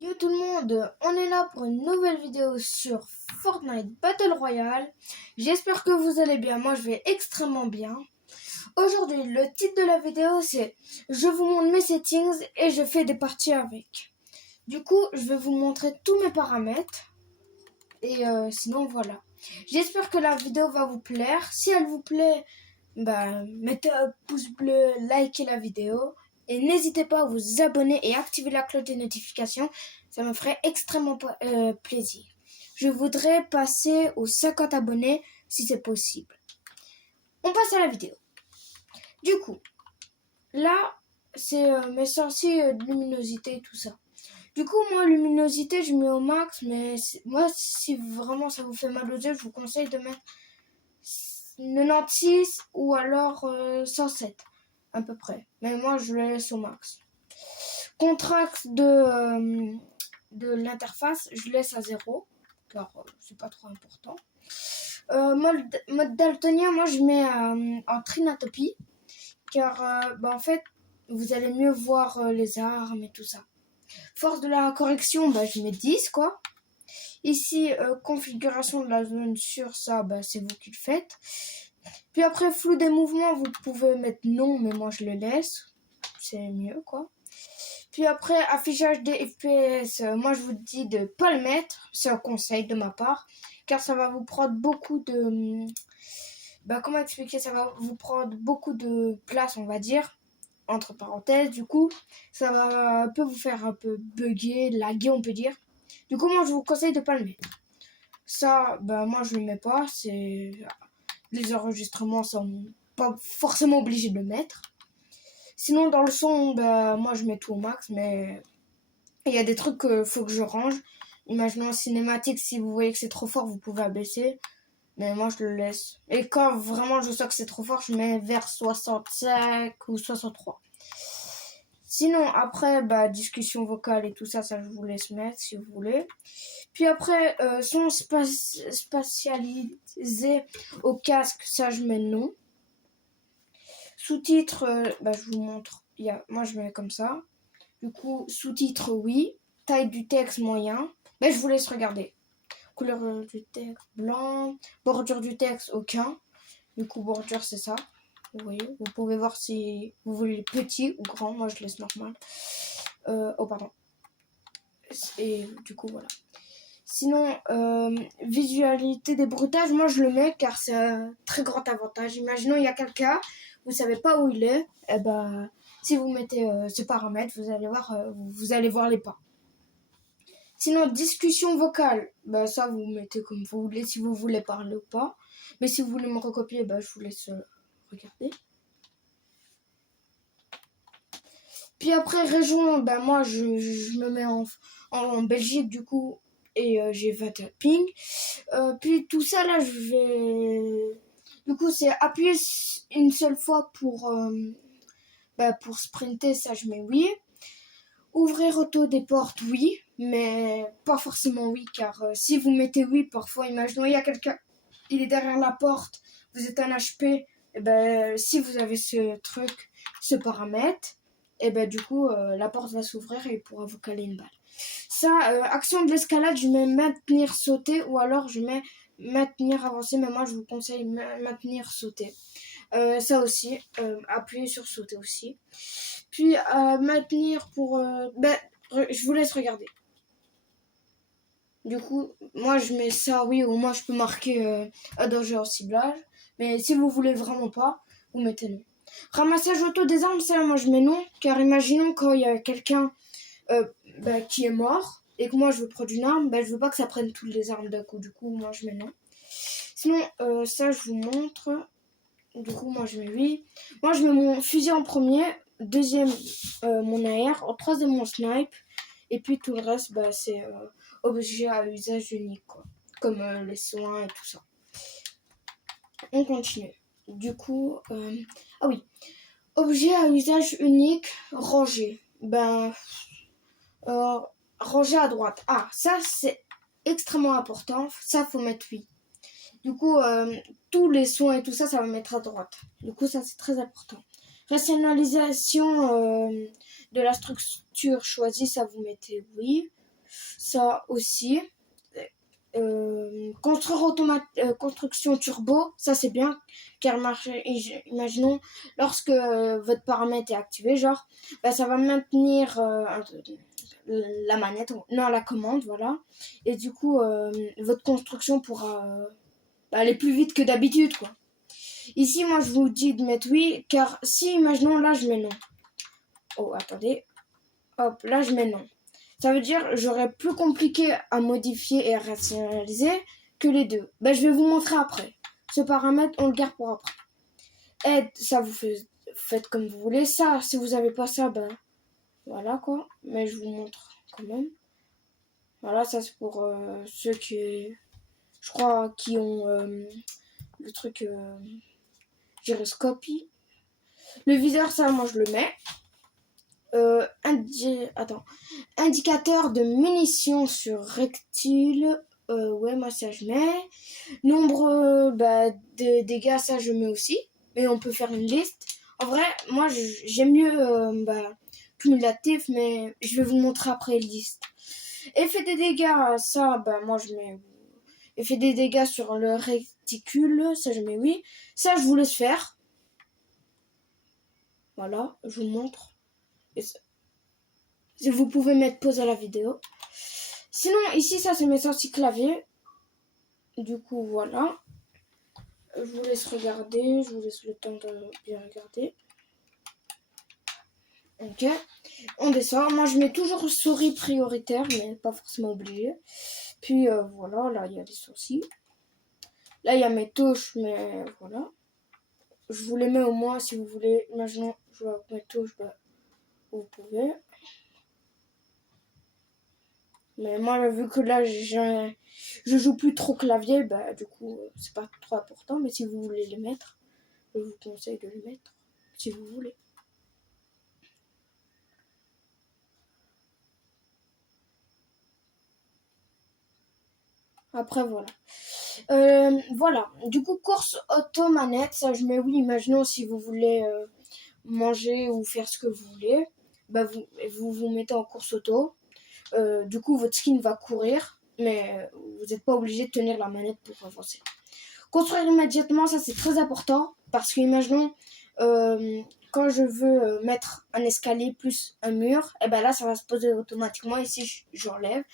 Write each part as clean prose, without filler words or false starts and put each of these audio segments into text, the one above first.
Yo tout le monde, on est là pour une nouvelle vidéo sur Fortnite Battle Royale. J'espère que vous allez bien, moi je vais extrêmement bien. Aujourd'hui, le titre de la vidéo c'est je vous montre mes settings et je fais des parties avec. Du coup, je vais vous montrer tous mes paramètres. Et sinon voilà. J'espère que la vidéo va vous plaire. Si elle vous plaît, mettez un pouce bleu, likez la vidéo. Et n'hésitez pas à vous abonner et activer la cloche des notifications. Ça me ferait extrêmement plaisir. Je voudrais passer aux 50 abonnés si c'est possible. On passe à la vidéo. Du coup, là, c'est mes sorties de luminosité et tout ça. Du coup, moi, luminosité, je mets au max, mais moi, si vraiment ça vous fait mal aux yeux, je vous conseille de mettre 96 ou alors 107 à peu près. Mais moi, je le laisse au max. Contraste de l'interface, je laisse à 0, car c'est pas trop important. Mode daltonien, moi, je mets en trinatopie, car en fait, vous allez mieux voir les armes et tout ça. Force de la correction, je mets 10 quoi. Ici, configuration de la zone sur ça, c'est vous qui le faites. Puis après, flou des mouvements, vous pouvez mettre non, mais moi je le laisse. C'est mieux quoi. Puis après, affichage des FPS, moi je vous dis de pas le mettre. C'est un conseil de ma part. Car ça va vous prendre beaucoup de... comment expliquer, ça va vous prendre beaucoup de place, on va dire. Entre parenthèses, du coup, ça va un peu vous faire un peu bugger, laguer, on peut dire. Du coup, moi, je vous conseille de pas le mettre. Ça, moi, je le mets pas. C'est les enregistrements sont pas forcément obligés de le mettre. Sinon, dans le son, moi, je mets tout au max, mais il y a des trucs qu'il faut que je range. Imaginons cinématique, si vous voyez que c'est trop fort, vous pouvez abaisser. Mais moi, je le laisse. Et quand vraiment je sens que c'est trop fort, je mets vers 65 ou 63. Sinon, après, discussion vocale et tout ça, ça je vous laisse mettre si vous voulez. Puis après, son spatialisé au casque, ça je mets non. Sous-titres, je vous montre. Moi je mets comme ça. Du coup, sous-titres, oui. Taille du texte, moyen. Mais je vous laisse regarder. Couleur du texte, blanc. Bordure du texte, aucun. Du coup, bordure, c'est ça. Vous voyez, vous pouvez voir si vous voulez petit ou grand. Moi, je laisse normal. Pardon. Et du coup, voilà. Sinon, visualité des bruitages, moi, je le mets car c'est un très grand avantage. Imaginons, il y a quelqu'un, vous savez pas où il est. Si vous mettez ce paramètre, vous allez voir les pas. Sinon, discussion vocale, ça, vous mettez comme vous voulez, si vous voulez parler ou pas. Mais si vous voulez me recopier, je vous laisse regarder. Puis après, région, moi, je me mets en Belgique, du coup, et j'ai 21 ping. Puis tout ça, là, je vais... Du coup, c'est appuyer une seule fois pour sprinter, ça, je mets oui. Ouvrir auto des portes, oui, mais pas forcément oui, car si vous mettez oui, parfois, imaginons, il y a quelqu'un, il est derrière la porte, vous êtes un HP, si vous avez ce paramètre, du coup, la porte va s'ouvrir et il pourra vous caler une balle. Ça, action de l'escalade, je mets maintenir, sauter, ou alors je mets maintenir, avancer, mais moi, je vous conseille maintenir, sauter. Ça aussi, appuyer sur sauter aussi. Puis maintenir pour... je vous laisse regarder. Du coup, moi je mets ça, oui, au moins je peux marquer un danger en ciblage. Mais si vous voulez vraiment pas, vous mettez non. Ramassage auto des armes, ça moi je mets non. Car imaginons quand il y a quelqu'un qui est mort et que moi je veux prendre une arme, je veux pas que ça prenne toutes les armes d'un coup. Du coup, moi je mets non. Sinon, ça je vous montre. Du coup, moi je mets oui. Moi je mets mon fusil en premier. Deuxième, mon AR. En troisième, mon snipe. Et puis tout le reste, c'est objet à usage unique, quoi. Comme les soins et tout ça. On continue. Du coup, ah oui. Objet à usage unique, rangé. Rangé à droite. Ah, ça c'est extrêmement important. Ça, faut mettre oui. Du coup, tous les soins et tout ça, ça va mettre à droite. Du coup, ça c'est très important. Rationalisation de la structure choisie, ça vous mettez oui. Ça aussi. Construction turbo, ça c'est bien, car imaginons lorsque votre paramètre est activé, genre, bah, ça va maintenir la manette, non la commande, voilà, et du coup votre construction pourra aller plus vite que d'habitude, quoi. Ici, moi je vous dis de mettre oui, car si imaginons là je mets non. Oh attendez, hop là je mets non. Ça veut dire j'aurais plus compliqué à modifier et à rationaliser que les deux. Ben, je vais vous montrer après. Ce paramètre, on le garde pour après. Aide, ça vous faites comme vous voulez. Ça, si vous n'avez pas ça, ben voilà quoi. Mais je vous montre quand même. Voilà, ça c'est pour ceux qui, je crois, qui ont le truc gyroscopie. Le viseur, ça, moi je le mets. Indicateur de munitions sur rectile. Ouais, moi ça je mets. Nombre de dégâts, ça je mets aussi. Mais on peut faire une liste. En vrai, moi j'aime mieux cumulatif, mais je vais vous montrer après une liste. Effet des dégâts, ça, moi je mets. Effet des dégâts sur le réticule, ça je mets oui. Ça je vous laisse faire. Voilà, je vous montre. Et vous pouvez mettre pause à la vidéo. Sinon, ici, ça, c'est mes sorties clavier. Du coup, voilà. Je vous laisse regarder. Je vous laisse le temps de bien regarder. Ok. On descend. Moi, je mets toujours souris prioritaire, mais pas forcément obligé. Puis, voilà. Là, il y a les sourcils. Là, il y a mes touches, mais voilà. Je vous les mets au moins si vous voulez. Imaginons, je vais avec mes touches, vous pouvez. Mais moi, vu que là, je joue plus trop clavier, du coup, c'est pas trop important. Mais si vous voulez les mettre, je vous conseille de les mettre, si vous voulez. Après, voilà. Voilà. Du coup, course auto-manette, ça, je mets oui. Imaginons si vous voulez manger ou faire ce que vous voulez, vous mettez en course auto. Du coup, votre skin va courir, mais vous n'êtes pas obligé de tenir la manette pour avancer. Construire immédiatement, ça c'est très important parce que imaginons quand je veux mettre un escalier plus un mur, et là ça va se poser automatiquement et si j'enlève,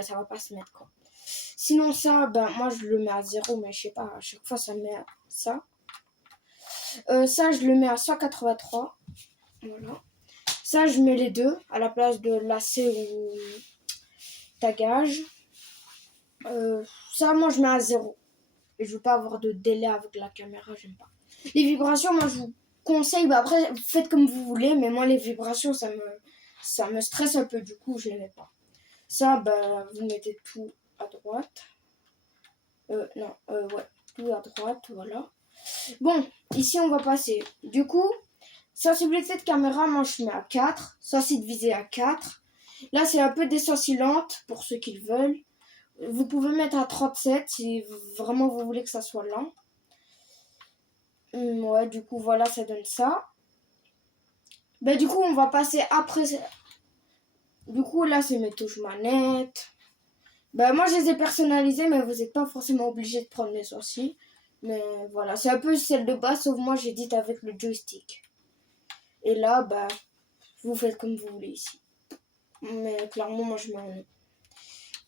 ça va pas se mettre quoi. Sinon ça, moi je le mets à 0, mais je sais pas, à chaque fois ça me met à ça. Ça je le mets à 183, voilà. Ça je mets les deux à la place de lacet ou tagage. Ça moi je mets à 0. Et je veux pas avoir de délai avec la caméra, j'aime pas. Les vibrations, moi je vous conseille, après faites comme vous voulez, mais moi les vibrations ça me stresse un peu, du coup je les mets pas. Ça, vous mettez tout à droite. Ouais, tout à droite, voilà. Bon, ici on va passer. Du coup, sensibilité de caméra, moi je mets à 4. Sensibilité de visée à 4. Là c'est un peu descendante pour ceux qui le veulent. Vous pouvez mettre à 37 si vraiment vous voulez que ça soit lent. Ouais, du coup, voilà, ça donne ça. Du coup, on va passer après. Du coup, là, c'est mes touches manettes. Moi, je les ai personnalisées, mais vous n'êtes pas forcément obligé de prendre les sourcils. Mais voilà, c'est un peu celle de base, sauf moi, j'édite avec le joystick. Et là, vous faites comme vous voulez ici. Mais clairement, moi, je mets en...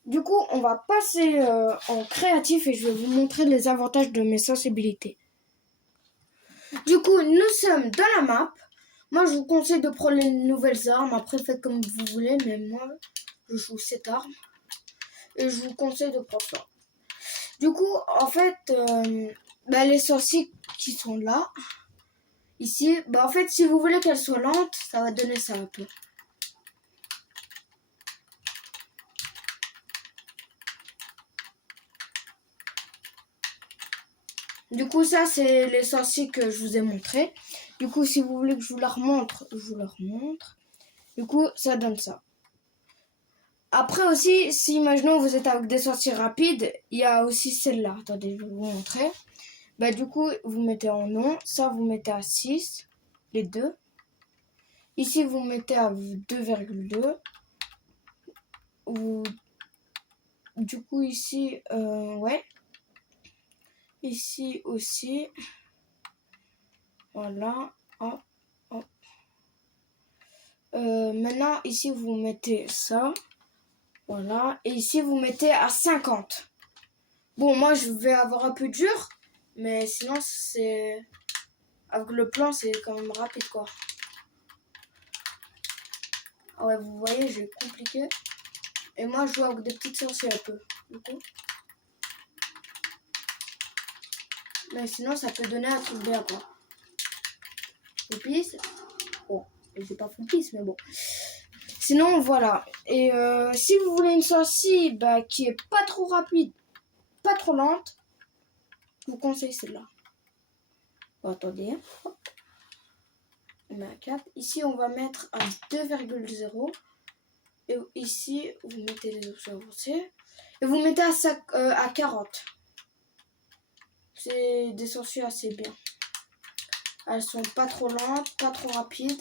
Du coup, on va passer en créatif et je vais vous montrer les avantages de mes sensibilités. Du coup, nous sommes dans la map. Moi, je vous conseille de prendre les nouvelles armes. Après, faites comme vous voulez, mais moi, je joue cette arme. Et je vous conseille de prendre ça. Du coup, en fait, les sorties qui sont là, ici, en fait, si vous voulez qu'elles soient lentes, ça va donner ça un peu. Du coup, ça, c'est les sorties que je vous ai montrées. Du coup, si vous voulez que je vous la remontre, je vous la remontre. Du coup, ça donne ça. Après aussi, si imaginons vous êtes avec des sorties rapides, il y a aussi celle-là. Attendez, je vais vous montrer. Du coup, vous mettez en non. Ça, vous mettez à 6, les deux. Ici, vous mettez à 2,2. du coup ici, ouais. Ici aussi. Voilà. Hop, hop. Maintenant, ici, vous mettez ça. Voilà. Et ici, vous mettez à 50. Bon, moi, je vais avoir un peu dur. Mais sinon, c'est... Avec le plan, c'est quand même rapide, quoi. Ah ouais, vous voyez, j'ai compliqué. Et moi, je joue avec des petites sorcières un peu. Du coup. Mais sinon, ça peut donner un truc bien, quoi. Full-piece. Bon, j'ai pas full-piece, mais bon. Sinon, voilà. Et si vous voulez une sortie qui est pas trop rapide, pas trop lente, je vous conseille celle-là. Bon, attendez. Hop. On met à 4. Ici, on va mettre à 2,0. Et ici, vous mettez les options avancées. Et vous mettez à 40. C'est des sorties assez bien. Elles sont pas trop lentes, pas trop rapides.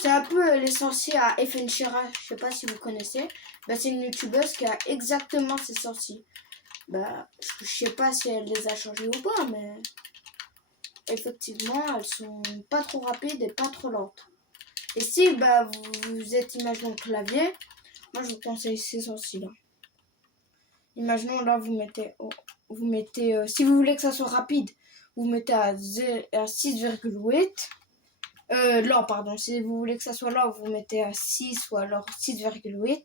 C'est un peu les sorciers à Effenchera, je sais pas si vous connaissez. C'est une youtubeuse qui a exactement ces sorties. Je sais pas si elle les a changées ou pas, mais effectivement, elles sont pas trop rapides et pas trop lentes. Et si vous êtes, imaginons, clavier, moi je vous conseille ces sorties-là. Imaginons, là, vous mettez, si vous voulez que ça soit rapide, vous mettez à 6,8. Là, pardon, si vous voulez que ça soit là, vous mettez à 6 ou alors 6,8.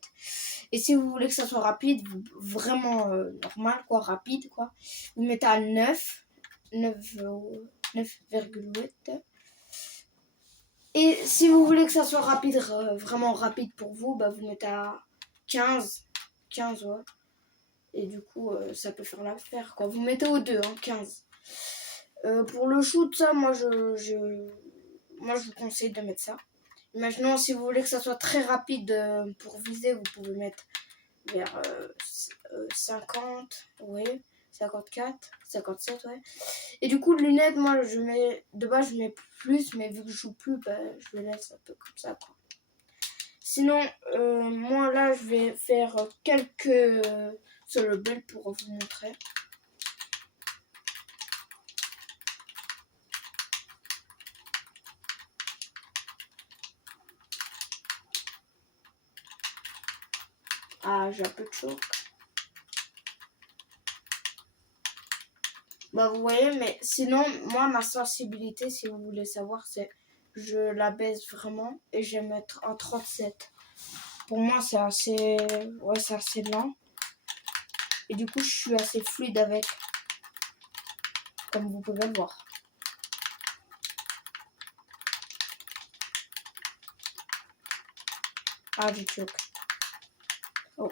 Et si vous voulez que ça soit rapide, vraiment normal, quoi, rapide, quoi, vous mettez à 9,8. Et si vous voulez que ça soit rapide, vraiment rapide pour vous, vous mettez à 15, ouais. Et du coup, ça peut faire l'affaire, quoi. Vous mettez au 2, 15. Pour le shoot, ça, moi, je vous conseille de mettre ça. Imaginons, si vous voulez que ça soit très rapide pour viser, vous pouvez mettre vers 50, ouais, 54, 57, ouais. Et du coup, lunettes, moi, de base, je mets plus, mais vu que je joue plus, je le laisse un peu comme ça, quoi. Sinon, moi, là, je vais faire quelques solo builds pour vous montrer. Ah, j'ai un peu de choc. Vous voyez, mais sinon, moi, ma sensibilité, si vous voulez savoir, c'est je la baisse vraiment et je vais mettre en 37. Pour moi, c'est assez lent. Et du coup, je suis assez fluide avec, comme vous pouvez le voir. Ah, j'ai choc. Oh.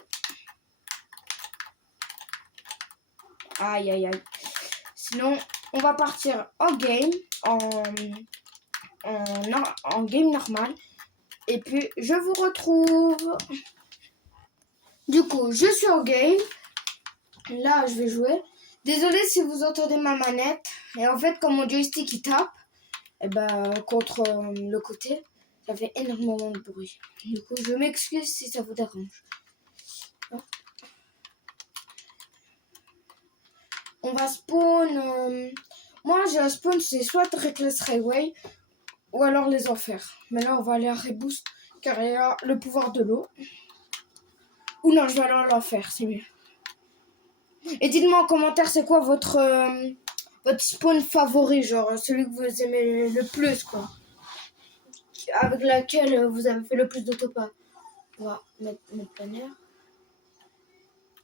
Aïe, aïe, aïe. Sinon, on va partir en game, en game normal. Et puis, je vous retrouve. Du coup, je suis en game. Là, je vais jouer. Désolée si vous entendez ma manette. Et en fait, quand mon joystick il tape, contre le côté, ça fait énormément de bruit. Du coup, je m'excuse si ça vous dérange. On va spawn. Moi, j'ai un spawn, c'est soit Reckless Highway ou alors les enfers. Mais là, on va aller à Reboost car il y a le pouvoir de l'eau. Ou non, je vais aller à l'enfer, c'est mieux. Et dites-moi en commentaire, c'est quoi votre spawn favori, genre celui que vous aimez le plus, quoi. Avec laquelle vous avez fait le plus d'autopas. On va mettre notre bannière.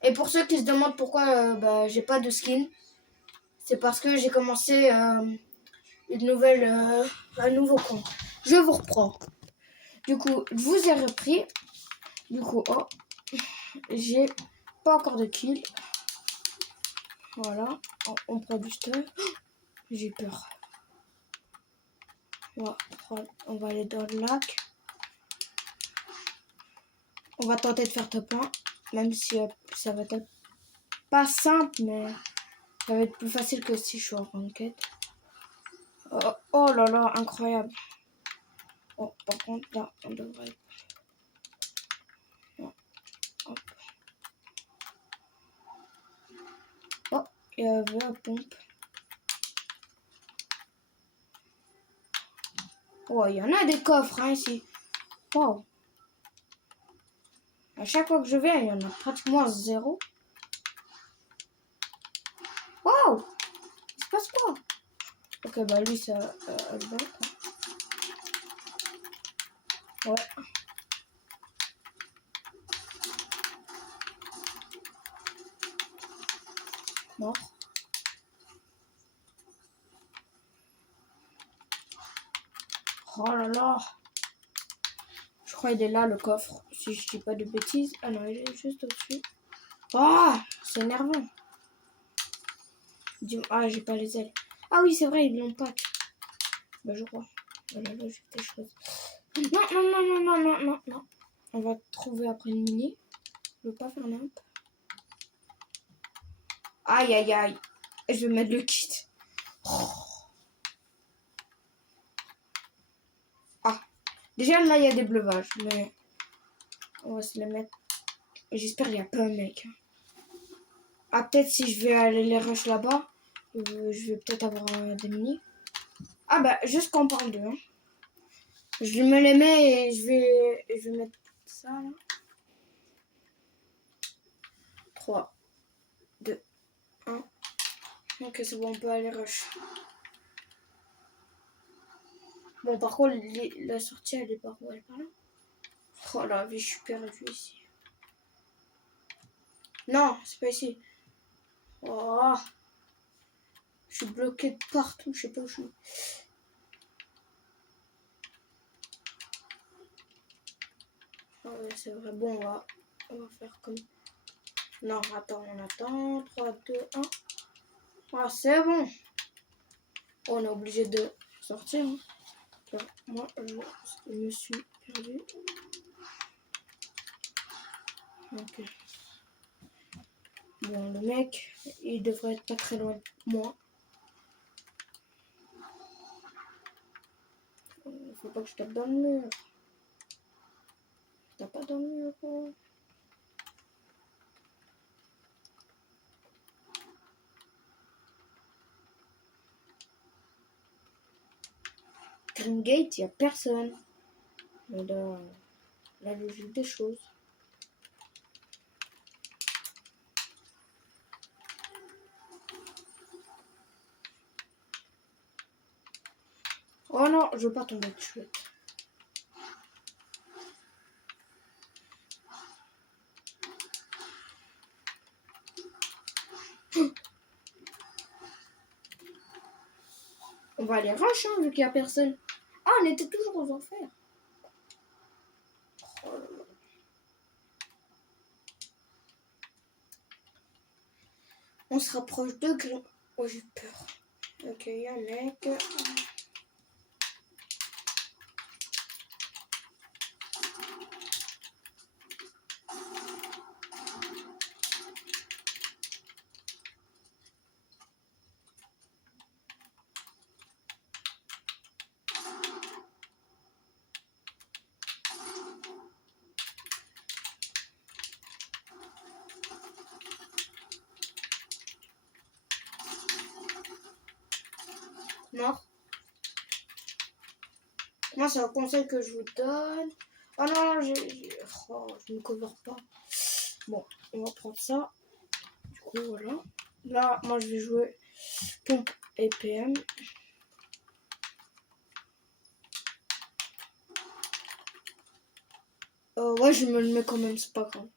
Et pour ceux qui se demandent pourquoi j'ai pas de skin, c'est parce que j'ai commencé un nouveau compte. Je vous reprends. Du coup, je vous ai repris. Du coup, j'ai pas encore de kill. Voilà, on prend du stun. J'ai peur. On va aller dans le lac. On va tenter de faire top 1. Même si ça va être pas simple, mais ça va être plus facile que si je suis en ranked. Oh là là, incroyable. Oh, par contre, là, on devrait... Non. Hop. Oh, il y avait la pompe. Oh, il y en a des coffres, hein, ici. Wow. À chaque fois que je viens, il y en a pratiquement 0. Wow. Il se passe quoi? Ok, bah lui, ça... ouais. Mort. Oh là là. Je crois qu'il est là, le coffre. Si je dis pas de bêtises. Ah non, il est juste au-dessus. Oh, c'est énervant. Ah, j'ai pas les ailes. Ah oui, c'est vrai, ils l'ont pas. Bah, je crois. Voilà, logique des choses. Non, non, non, non, non, non, non, non. On va trouver après une mini. Je veux pas faire n'importe. Aïe, aïe, aïe. Je vais mettre le kit. Oh. Ah. Déjà, là, il y a des breuvages, mais... on va se les mettre. J'espère qu'il n'y a pas un mec. Ah, peut-être si je vais aller les rush là-bas, je vais peut-être avoir des mini. Ah bah, juste qu'on parle d'eux. Hein. Je me les mets et je vais mettre ça là. 3, 2, 1. Ok, c'est bon, on peut aller rush. Bon, par contre, la sortie, elle est par où? Elle est par là? Oh la vie, je suis perdue ici. Non, c'est pas ici. Oh, je suis bloquée de partout, je sais pas où je suis. Ah ouais, c'est vrai. Bon, on va faire comme... Non, attends, on attend. 3, 2, 1. Ah, c'est bon. On est obligé de sortir. Hein. Là, moi, je me suis perdue. Ok. Bon, le mec, il devrait être pas très loin de moi. Faut pas que je tape dans le mur. Je tape pas dans le mur. Quoi. Dreamgate, il n'y a personne. Mais dans la logique des choses. Oh non, je veux pas tomber de chouette. On va aller rush, hein, vu qu'il n'y a personne. Ah, on était toujours aux enfers. Oh là là. On se rapproche de Grim. Oh, j'ai peur. Ok, il y a un mec. Mort. Moi, c'est un conseil que je vous donne. Oh non, je ne cover pas. Bon, on va prendre ça. Du coup, voilà. Là, moi, je vais jouer pompe et PM. Ouais, je me le mets quand même, c'est pas grave.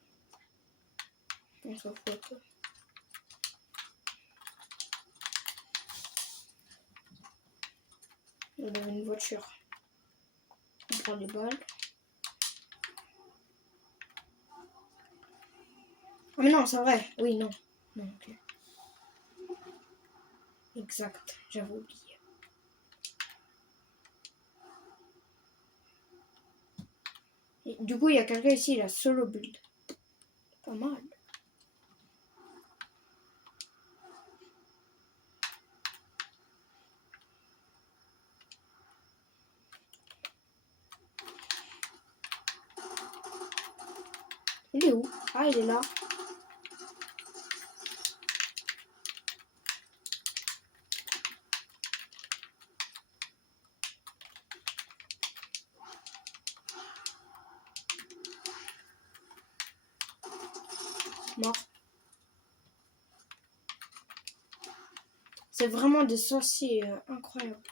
On s'en fout un peu. On a une voiture. On prend les balles. Oh, mais non, c'est vrai. Oui, non. Non, ok. Exact, j'avais oublié. Et du coup, il y a quelqu'un ici, il a solo build. Pas mal. Il est où? Ah, il est là. Mort. C'est vraiment des sorciers incroyables.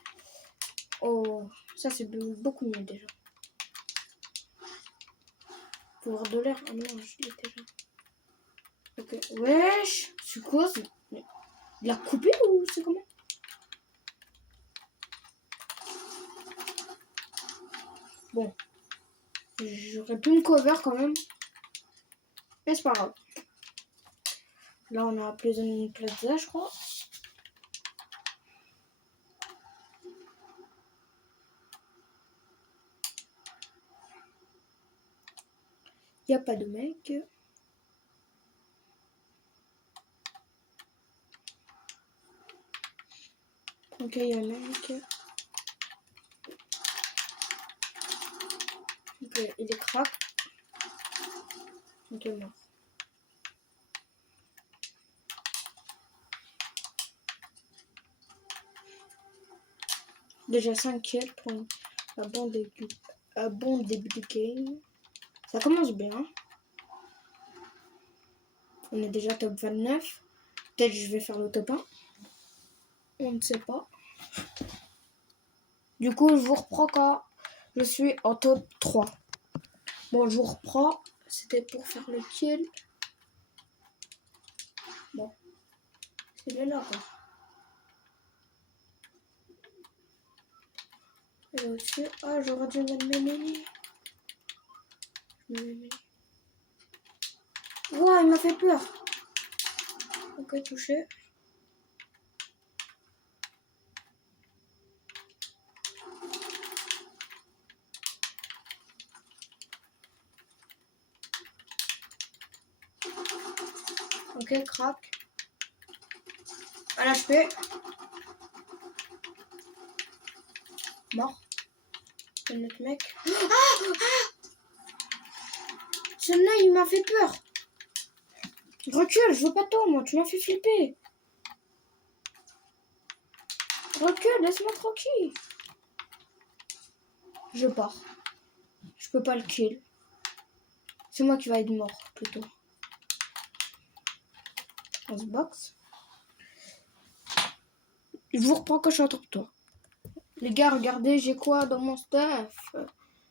Oh, ça c'est beaucoup mieux déjà. Pouvoir de l'air. Ah non, je l'ai déjà. Ok. Wesh. C'est quoi? C'est de la couper ou c'est comment? Bon. J'aurais pu me cover quand même. Mais c'est pas grave. Là, on a Pleasant Plaza, je crois. Il n'y a pas de mec. Ok, il y a un mec. Ok, il est crack. Ok, mort. Déjà 5 kills pour un bon début de game. Ça commence bien. On est déjà top 29. Peut-être que je vais faire le top 1. On ne sait pas. Du coup, je vous reprends quand je suis en top 3. Bon, je vous reprends. C'était pour faire le kill. Bon. C'est là, quoi. Et là aussi. Ah, j'aurais dû mettre mes mini. Wow, il m'a fait peur. Ok, touché. Ok, crack. Un HP. Mort. Un autre mec. Celui-là, il m'a fait peur. Recule, je veux pas toi, moi. Tu m'as fait flipper. Recule, laisse-moi tranquille. Je pars. Je peux pas le kill. C'est moi qui va être mort, plutôt. On se boxe. Je vous reprends quand je suis en top 3. Les gars, regardez, j'ai quoi dans mon stuff?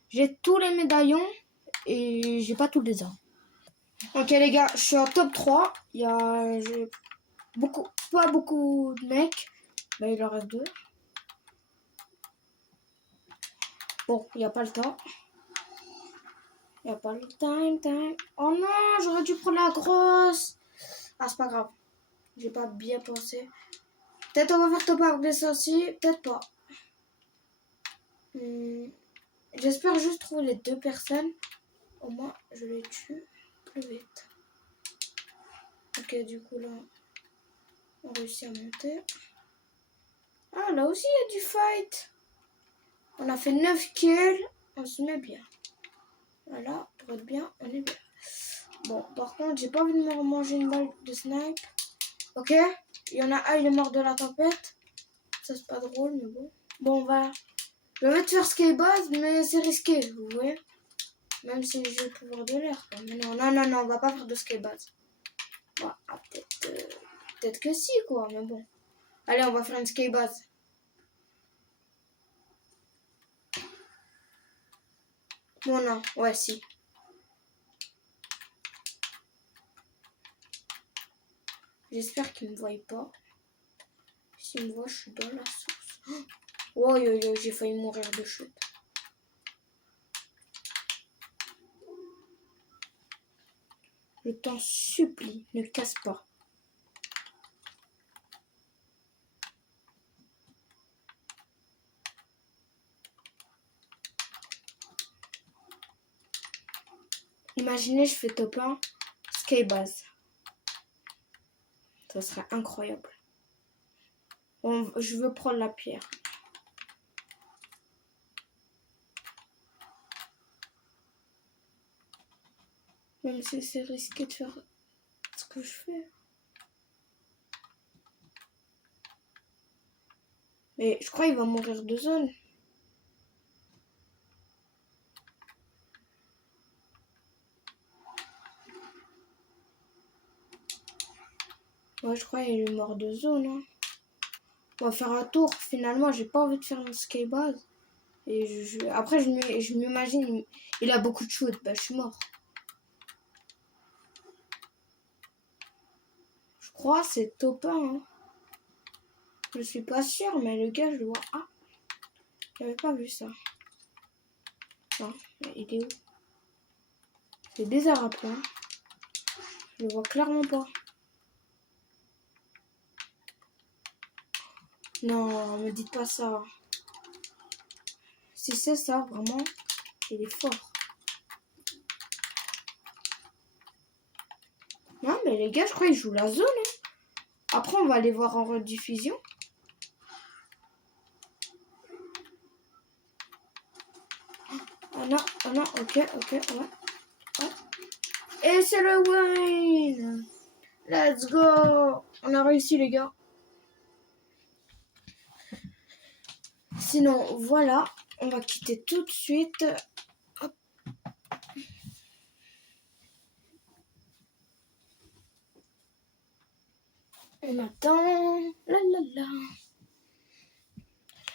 J'ai tous les médaillons et j'ai pas tous les armes. Ok les gars, je suis en top 3. Il y a pas beaucoup de mecs. Là, il en reste 2. Bon, il n'y a pas le temps. Il n'y a pas le time. Oh non, j'aurais dû prendre la grosse. Ah, c'est pas grave. J'ai pas bien pensé. Peut-être on va faire top avec des sorciers, peut-être pas. J'espère juste trouver les 2 personnes. Au moins, je les tue plus vite. Ok, du coup, là, on réussit à monter. Ah, là aussi, il y a du fight. On a fait 9 kills. On se met bien. Voilà, pour être bien, on est bien. Bon, par contre, j'ai pas envie de me remanger une balle de snipe. Ok, il y en a un, il est mort de la tempête. Ça, c'est pas drôle, mais bon. Bon, on va... Je vais te faire skybase, mais c'est risqué, vous voyez. Même si j'ai le pouvoir de l'air. Mais non, on va pas faire de skybase. Bon, ah, peut-être que si, quoi, mais bon. Allez, on va faire une skybase. Bon, non, ouais, si. J'espère qu'il me voit pas. S'il me voit, je suis dans la sauce. Oh, j'ai failli mourir de chute. Je t'en supplie, ne casse pas. Imaginez, je fais top 1, skybase. Ça serait incroyable. Je veux prendre la pierre. Même si c'est risqué de faire ce que je fais. Mais je crois qu'il va mourir de zone. Ouais, je crois qu'il est mort de zone. Hein. On va faire un tour. Finalement, j'ai pas envie de faire un skybase. Et après, je m'imagine, il a beaucoup de shoot. Bah, je suis mort. Je crois que c'est top 1. Hein. Je suis pas sûre, mais le gars, je le vois. Ah, j'avais pas vu ça. Non, il est où? C'est bizarre après. Hein. Je le vois clairement pas. Non, me dites pas ça. Si c'est ça, vraiment, il est fort. Non, mais les gars, je crois qu'ils jouent la zone. Hein. Après, on va aller voir en rediffusion. Oh non, ok, ouais. Et c'est le win! Let's go! On a réussi, les gars. Sinon, voilà, on va quitter tout de suite. Hop. On attend. La la la.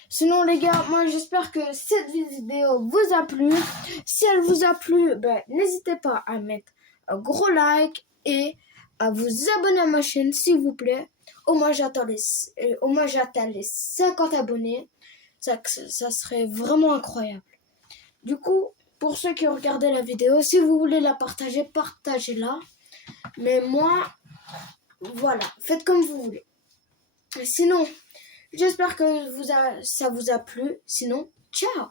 Sinon les gars, moi j'espère que cette vidéo vous a plu. Si elle vous a plu, ben, n'hésitez pas à mettre un gros like et à vous abonner à ma chaîne s'il vous plaît. Au moins j'attends les 50 abonnés. Ça serait vraiment incroyable. Du coup, pour ceux qui ont regardé la vidéo, si vous voulez la partager, partagez-la. Mais moi, voilà, faites comme vous voulez. Et sinon, j'espère que ça vous a plu. Sinon, ciao!